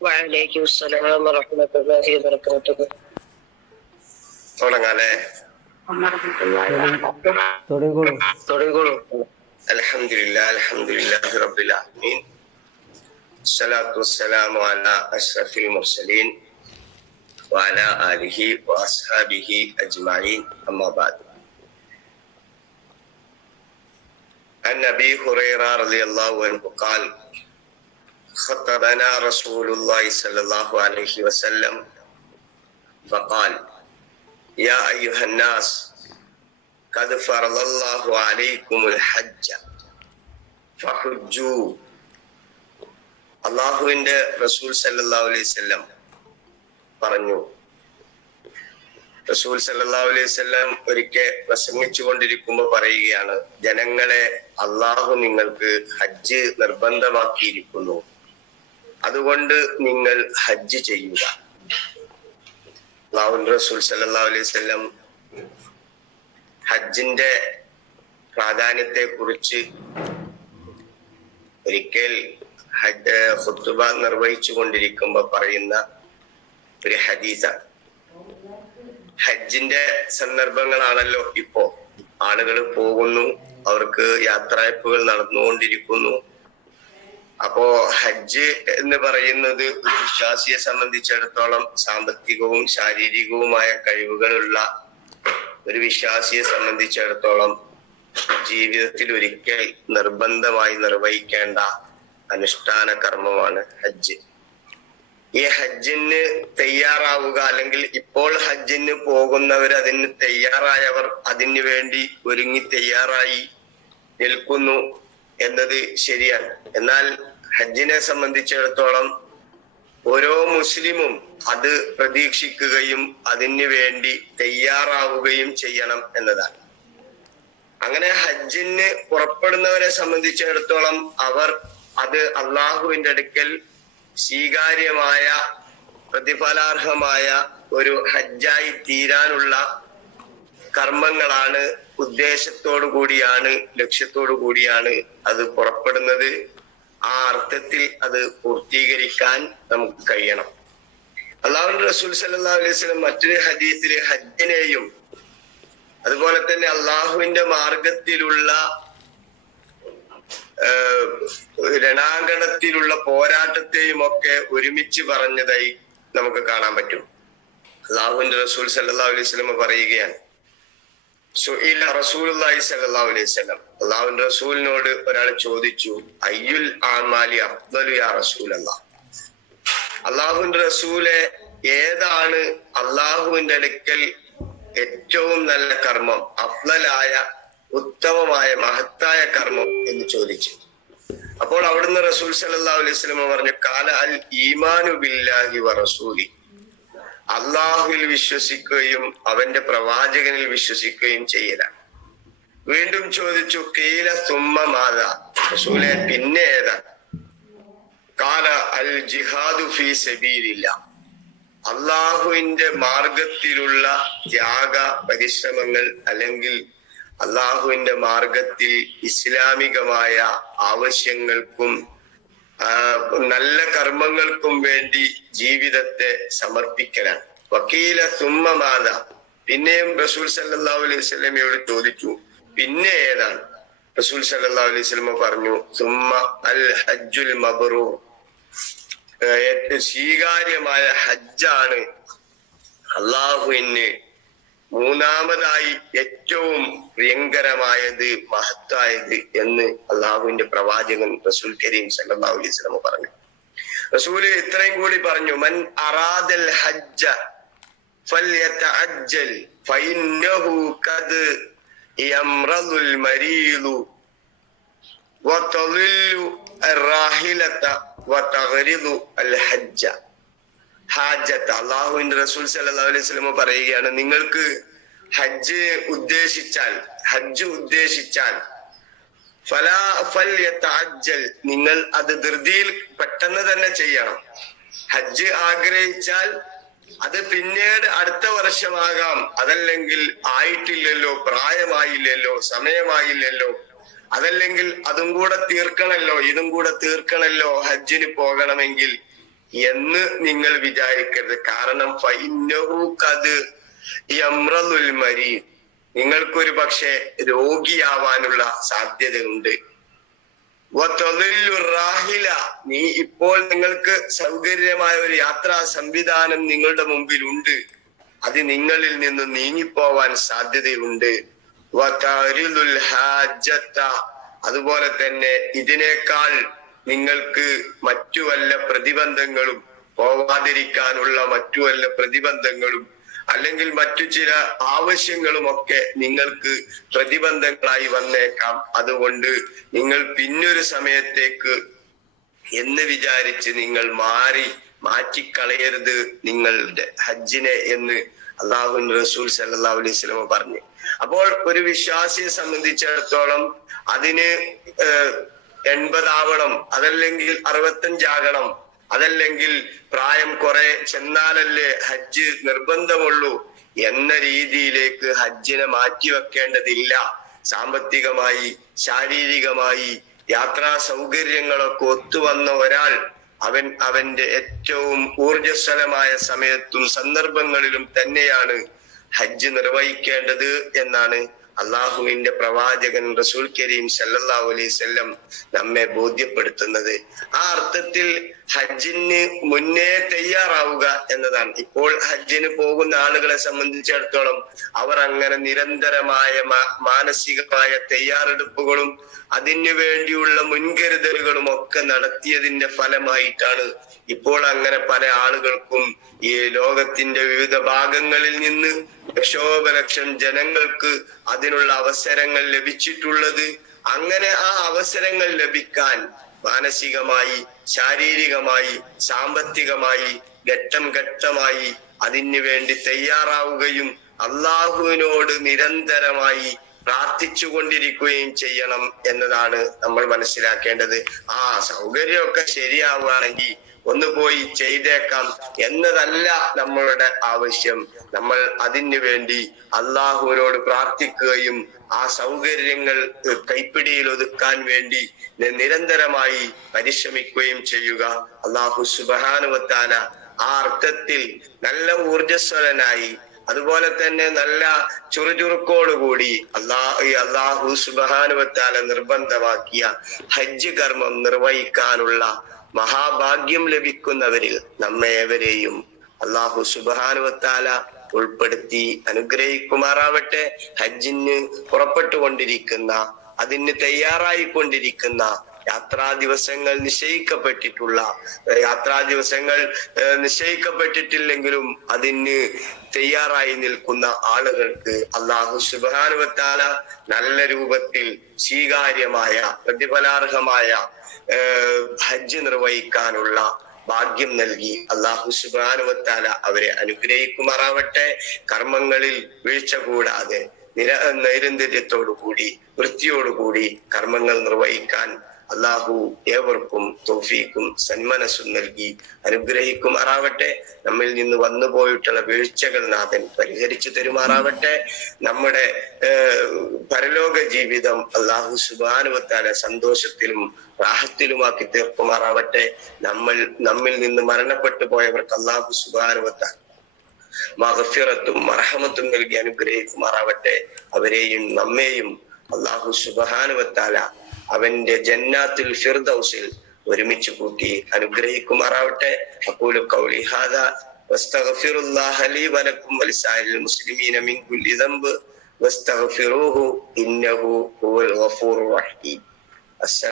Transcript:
وعليكم السلام ورحمة الله وبركاته തുടങ്ങാല്ലേ ورحمة الله وبركاته തുടങ്ങിക്കോളൂ തുടങ്ങിക്കോളൂ അൽഹംദുലില്ലാ അൽഹംദുലില്ലാഹി റബ്ബിൽ ആലമീൻ الصلاة والسلام على أشرف المرسلين وعلى آله وأصحابه أجمعين أما بعد عن أبي هريرة رضي الله عنه قال خطبنا رسول الله صلى الله عليه وسلم فقال يا أيها الناس قد فرض الله عليكم الحج فحجوا അള്ളാഹുവിന്റെ റസൂൽ സല്ലല്ലാഹു അലൈഹി വസല്ലം പറഞ്ഞു റസൂൽ സല്ലല്ലാഹു അലൈഹി വസല്ലം ഒരിക്കൽ പ്രസംഗിച്ചു കൊണ്ടിരിക്കുമ്പോൾ പറയുകയാണ് ജനങ്ങളെ അള്ളാഹു നിങ്ങൾക്ക് ഹജ്ജ് നിർബന്ധമാക്കിയിരിക്കുന്നു അതുകൊണ്ട് നിങ്ങൾ ഹജ്ജ് ചെയ്യുക. അള്ളാഹുവിന്റെ റസൂൽ സല്ലാ അലൈഹി ഹജ്ജിന്റെ പ്രാധാന്യത്തെ കുറിച്ച് ഒരിക്കൽ ഹജ്ജ് ഖുത്ബ നിർവഹിച്ചു കൊണ്ടിരിക്കുമ്പോ പറയുന്ന ഒരു ഹദീസാണ്. ഹജ്ജിന്റെ സന്ദർഭങ്ങളാണല്ലോ ഇപ്പോ. ആളുകൾ പോകുന്നു അവർക്ക് യാത്രയപ്പുകൾ നടന്നുകൊണ്ടിരിക്കുന്നു. അപ്പോ ഹജ്ജ് എന്ന് പറയുന്നത് ഒരു വിശ്വാസിയെ സംബന്ധിച്ചിടത്തോളം സാമ്പത്തികവും ശാരീരികവുമായ കഴിവുകളുള്ള ഒരു വിശ്വാസിയെ സംബന്ധിച്ചിടത്തോളം ജീവിതത്തിൽ ഒരിക്കൽ നിർബന്ധമായി നിർവഹിക്കേണ്ട അനുഷ്ഠാന കർമ്മമാണ് ഹജ്ജ്. ഈ ഹജ്ജിന് തയ്യാറാവുക അല്ലെങ്കിൽ ഇപ്പോൾ ഹജ്ജിന് പോകുന്നവർ അതിന് തയ്യാറായവർ അതിന് വേണ്ടി ഒരുങ്ങി തയ്യാറായി നിൽക്കുന്നു എന്നത് ശരിയാണ്. എന്നാൽ ഹജ്ജിനെ സംബന്ധിച്ചിടത്തോളം ഓരോ മുസ്ലിമും അത് പ്രതീക്ഷിക്കുകയും അതിന് വേണ്ടി തയ്യാറാവുകയും ചെയ്യണം എന്നതാണ്. അങ്ങനെ ഹജ്ജിന് പുറപ്പെടുന്നവരെ സംബന്ധിച്ചിടത്തോളം അവർ അത് അള്ളാഹുവിന്റെ അടുക്കൽ സ്വീകാര്യമായ പ്രതിഫലാർഹമായ ഒരു ഹജ്ജായി തീരാനുള്ള കർമ്മങ്ങളാണ് ഉദ്ദേശത്തോടു കൂടിയാണ് ലക്ഷ്യത്തോടു കൂടിയാണ് അത് പുറപ്പെടുന്നത്. ആ അർത്ഥത്തിൽ അത് പൂർത്തീകരിക്കാൻ നമുക്ക് കഴിയണം. അള്ളാഹു റസൂൽ സല്ലല്ലാഹു അലൈഹി സ്വലം മറ്റൊരു ഹദീസിൽ ഹജ്ജിനെയും അതുപോലെ തന്നെ അള്ളാഹുവിന്റെ മാർഗത്തിലുള്ള രണാങ്കണത്തിലുള്ള പോരാട്ടത്തെയും ഒക്കെ ഒരുമിച്ച് പറഞ്ഞതായി നമുക്ക് കാണാൻ പറ്റും. അള്ളാഹുവിന്റെ റസൂൽ സല്ലല്ലാഹു അലൈഹി വസല്ലം പറയുകയാണ് അള്ളാഹുവിന്റെ റസൂലിനോട് ഒരാൾ ചോദിച്ചു അയ്യുൽ ആമാലി അഫ്ദലു യാ അള്ളാഹുവിന്റെ റസൂലെ ഏതാണ് അള്ളാഹുവിന്റെ അടുക്കൽ ഏറ്റവും നല്ല കർമ്മം? അഫ്ലലായ ഉത്തമമായ മഹത്തായ കർമ്മം എന്ന് ചോദിച്ചു. അപ്പോൾ അവിടുന്ന് റസൂൽ സല്ലാ അലൈഹി സ്വലമ പറഞ്ഞു കാല അൽ ഈമാനു ബില്ലാഹി വ റസൂലി. അള്ളാഹുവിൽ വിശ്വസിക്കുകയും അവന്റെ പ്രവാചകനിൽ വിശ്വസിക്കുകയും ചെയ്യലാണ് വീണ്ടും ചോദിച്ചു കീല സുമ്മ റസൂലെ പിന്നെ ഏതാ? കാല അൽ ജിഹാദു ഫീ സബീലില്ല. അള്ളാഹുവിന്റെ മാർഗത്തിലുള്ള ത്യാഗ പരിശ്രമങ്ങൾ അല്ലെങ്കിൽ അള്ളാഹുവിന്റെ മാർഗത്തിൽ ഇസ്ലാമികമായ ആവശ്യങ്ങൾക്കും നല്ല കർമ്മങ്ങൾക്കും വേണ്ടി ജീവിതത്തെ സമർപ്പിക്കലാണ്. വക്കീല സുമ്മമാത പിന്നെയും റസൂൽ സല്ലാ അലൈഹി ചോദിച്ചു പിന്നെ ഏതാണ്? റസൂൽ സല്ലാ അലൈഹി പറഞ്ഞു സുമ്മ അൽ ഹജ്ജുൽ മബറൂർ. സ്വീകാര്യമായ ഹജ്ജാണ് അള്ളാഹുവിന് മൂന്നാമതായി ഏറ്റവും പ്രിയങ്കരമായത് മഹത്തായത് എന്ന് അള്ളാഹുവിന്റെ പ്രവാചകൻ റസൂൽ കരീം സല്ലല്ലാഹു അലൈഹി വസല്ലം പറഞ്ഞു റസൂല് ഇത്രയും കൂടി പറഞ്ഞു മൻ അറാദൽ ഹജ്ജ ഫൽയതഅജ്ജൽ ഫഇന്നഹു ഖദ് യംറദുൽ മരീദു വതളില്ലു الراحلة وتغرض الحج ഹാജത്ത് അള്ളാഹുവിന്റെ റസൂൽ സല്ലല്ലാഹു അലൈഹി വസല്ലം പറയുകയാണ് നിങ്ങൾക്ക് ഹജ്ജ് ഉദ്ദേശിച്ചാൽ ഹജ്ജ് ഉദ്ദേശിച്ചാൽ ഫലാ ഫൽയതഅജ്ജൽ നിങ്ങൾ അത് ധൃതിയിൽ പെട്ടെന്ന് തന്നെ ചെയ്യണം. ഹജ്ജ് ആഗ്രഹിച്ചാൽ അത് പിന്നീട് അടുത്ത വർഷമാകാം. അതല്ലെങ്കിൽ ആയിട്ടില്ലല്ലോ പ്രായമായില്ലല്ലോ സമയമായില്ലല്ലോ. അതല്ലെങ്കിൽ അതും കൂടെ തീർക്കണല്ലോ ഇതും കൂടെ തീർക്കണല്ലോ ഹജ്ജിന് പോകണമെങ്കിൽ എന്ന് നിങ്ങൾ വിചാരിക്കരുത്. കാരണം ഫൈനഹു കത് യമ്രലുൽ മരി. നിങ്ങൾക്കൊരു പക്ഷേ രോഗിയാവാനുള്ള സാധ്യതയുണ്ട്. റാഹില നീ ഇപ്പോൾ നിങ്ങൾക്ക് സൗകര്യമായ ഒരു യാത്രാ സംവിധാനം നിങ്ങളുടെ മുമ്പിൽ ഉണ്ട് അത് നിങ്ങളിൽ നിന്ന് നീങ്ങിപ്പോവാൻ സാധ്യതയുണ്ട്. അതുപോലെ തന്നെ ഇതിനേക്കാൾ നിങ്ങൾക്ക് മറ്റു വല്ല പ്രതിബന്ധങ്ങളും പോവാതിരിക്കാനുള്ള മറ്റു വല്ല പ്രതിബന്ധങ്ങളും അല്ലെങ്കിൽ മറ്റു ചില ആവശ്യങ്ങളുമൊക്കെ നിങ്ങൾക്ക് പ്രതിബന്ധങ്ങളായി വന്നേക്കാം. അതുകൊണ്ട് നിങ്ങൾ പിന്നൊരു സമയത്തേക്ക് എന്ന് വിചാരിച്ച് നിങ്ങൾ മാറി മാറ്റിക്കളയരുത് നിങ്ങളുടെ ഹജ്ജിനെ എന്ന് അള്ളാഹു റസൂൽ സല്ലാ അലൈഹി സ്വലമ പറഞ്ഞു. അപ്പോൾ ഒരു വിശ്വാസിയെ സംബന്ധിച്ചിടത്തോളം അതിന് എൺപതാവണം അതല്ലെങ്കിൽ അറുപത്തഞ്ചാകണം അതല്ലെങ്കിൽ പ്രായം കുറെ ചെന്നാലല്ലേ ഹജ്ജ് നിർബന്ധമുള്ളൂ എന്ന രീതിയിലേക്ക് ഹജ്ജിനെ മാറ്റിവെക്കേണ്ടതില്ല. സാമ്പത്തികമായി ശാരീരികമായി യാത്രാ സൗകര്യങ്ങളൊക്കെ ഒത്തുവന്ന ഒരാൾ അവൻ അവന്റെ ഏറ്റവും ഊർജസ്വലമായ സമയത്തും സന്ദർഭങ്ങളിലും തന്നെയാണ് ഹജ്ജ് നിർവഹിക്കേണ്ടത് എന്നാണ് അള്ളാഹുവിന്റെ പ്രവാചകൻ റസൂൽ കരീം സല്ലല്ലാഹു അലൈഹി നമ്മെ ബോധ്യപ്പെടുത്തുന്നത്. ആ അർത്ഥത്തിൽ ഹജ്ജിന് മുന്നേ തയ്യാറാവുക എന്നതാണ്. ഇപ്പോൾ ഹജ്ജിന് പോകുന്ന ആളുകളെ സംബന്ധിച്ചിടത്തോളം അവർ അങ്ങനെ നിരന്തരമായ മാനസികമായ തയ്യാറെടുപ്പുകളും അതിനു വേണ്ടിയുള്ള മുൻകരുതലുകളും ഒക്കെ നടത്തിയതിന്റെ ഫലമായിട്ടാണ് ഇപ്പോൾ അങ്ങനെ പല ആളുകൾക്കും ഈ ലോകത്തിന്റെ വിവിധ ഭാഗങ്ങളിൽ നിന്ന് ലക്ഷോപലക്ഷം ജനങ്ങൾക്ക് അതിനുള്ള അവസരങ്ങൾ ലഭിച്ചിട്ടുള്ളത്. അങ്ങനെ ആ അവസരങ്ങൾ ലഭിക്കാൻ മാനസികമായി ശാരീരികമായി സാമ്പത്തികമായി ഘട്ടം ഘട്ടമായി അതിനു വേണ്ടി തയ്യാറാവുകയും അള്ളാഹുവിനോട് നിരന്തരമായി പ്രാർത്ഥിച്ചു കൊണ്ടിരിക്കുകയും ചെയ്യണം എന്നതാണ് നമ്മൾ മനസ്സിലാക്കേണ്ടത്. ആ സൗകര്യമൊക്കെ ശരിയാവുകയാണെങ്കിൽ ഒന്ന് പോയി ചെയ്തേക്കാം എന്നതല്ല നമ്മളുടെ ആവശ്യം. നമ്മൾ അതിനു വേണ്ടി അള്ളാഹുവിനോട് പ്രാർത്ഥിക്കുകയും ആ സൗകര്യങ്ങൾ കൈപ്പിടിയിൽ ഒതുക്കാൻ വേണ്ടി നിരന്തരമായി പരിശ്രമിക്കുകയും ചെയ്യുക. അള്ളാഹു സുബാനുവത്താന ആ അർത്ഥത്തിൽ നല്ല ഊർജസ്വലനായി അതുപോലെ തന്നെ നല്ല ചുറുചുറുക്കോടുകൂടി അള്ളാഹു അള്ളാഹു സുബാനുവത്താല നിർബന്ധമാക്കിയ ഹജ്ജ് കർമ്മം നിർവഹിക്കാനുള്ള മഹാഭാഗ്യം ലഭിക്കുന്നവരിൽ നമ്മെ ഏവരെയും അള്ളാഹു സുബാനുവത്താല ഉൾപ്പെടുത്തി അനുഗ്രഹിക്കുമാറാവട്ടെ. ഹജ്ജിന് പുറപ്പെട്ടുകൊണ്ടിരിക്കുന്ന അതിന് തയ്യാറായിക്കൊണ്ടിരിക്കുന്ന യാത്രാ ദിവസങ്ങൾ നിശ്ചയിക്കപ്പെട്ടിട്ടുള്ള യാത്രാ ദിവസങ്ങൾ നിശ്ചയിക്കപ്പെട്ടിട്ടില്ലെങ്കിലും അതിന് തയ്യാറായി നിൽക്കുന്ന ആളുകൾക്ക് അള്ളാഹു സുബാനുവത്താല നല്ല രൂപത്തിൽ സ്വീകാര്യമായ പ്രതിഫലാർഹമായ ഹജ്ജ് നിർവഹിക്കാനുള്ള ഭാഗ്യം നൽകി അള്ളാഹു സുബാനുവത്താല അവരെ അനുഗ്രഹിക്കുമാറാവട്ടെ. കർമ്മങ്ങളിൽ വീഴ്ച കൂടാതെ നിര നൈരന്തര്യത്തോടുകൂടി വൃത്തിയോടുകൂടി കർമ്മങ്ങൾ നിർവഹിക്കാൻ അള്ളാഹു ഏവർക്കും തോഫീക്കും സന്മനസ്സും നൽകി അനുഗ്രഹിക്കുമാറാവട്ടെ. നമ്മിൽ നിന്ന് വന്നു പോയിട്ടുള്ള വീഴ്ചകൾ നാഥൻ പരിഹരിച്ചു തരുമാറാവട്ടെ. നമ്മുടെ പരലോക ജീവിതം അള്ളാഹു സുബാനുവത്താല സന്തോഷത്തിലും റാഹത്തിലുമാക്കി തീർക്കുമാറാവട്ടെ. നമ്മൾ നമ്മിൽ നിന്ന് മരണപ്പെട്ടു പോയവർക്ക് അള്ളാഹു സുബാനുവത്താൽ മഹഫിറത്തും മർഹമത്തും നൽകി അനുഗ്രഹിക്കുമാറാവട്ടെ. അവരെയും നമ്മെയും അള്ളാഹു സുബാനുവത്താല അവന്റെ ജന്നാത്തിൽ ഫിർദൌസിൽ ഒരുമിച്ച് കൂട്ടി അനുഗ്രഹിക്കുമാറാവട്ടെ. അഖൂലു ഖൗലി ഹാദാ ലീ വലക്കും വലിസായിരിൽ മുസ്ലിമീന മിൻ കുല്ലി ദംബ്. واستغفروه إنه هو الغفور الرحيم. السلام